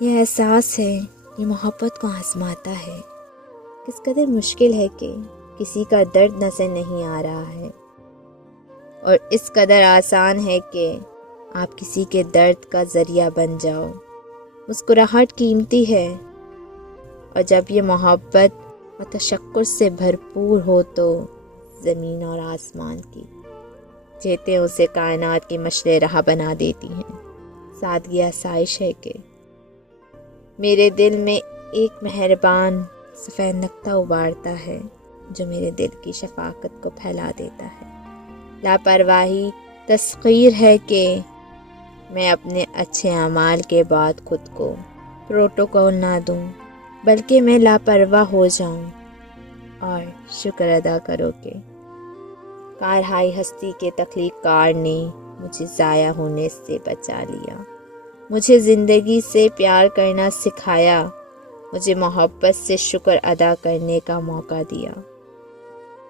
یہ احساس ہے یہ محبت کو آزماتا ہے، کس قدر مشکل ہے کہ کسی کا درد نظر نہیں آ رہا ہے، اور اس قدر آسان ہے کہ آپ کسی کے درد کا ذریعہ بن جاؤ۔ مسکراہٹ قیمتی ہے، اور جب یہ محبت و تشکر سے بھرپور ہو تو زمین اور آسمان کی جیتے اسے کائنات کی مشعل راہ بنا دیتی ہیں۔ سادگی آسائش ہے کہ میرے دل میں ایک مہربان سفید نقطہ ابھارتا ہے جو میرے دل کی شفقت کو پھیلا دیتا ہے۔ لاپرواہی تسخیر ہے کہ میں اپنے اچھے اعمال کے بعد خود کو پروٹوکول نہ دوں، بلکہ میں لاپرواہ ہو جاؤں اور شکر ادا کرو کہ کارہائی ہستی کے تخلیق کار نے مجھے ضائع ہونے سے بچا لیا، مجھے زندگی سے پیار کرنا سکھایا، مجھے محبت سے شکر ادا کرنے کا موقع دیا۔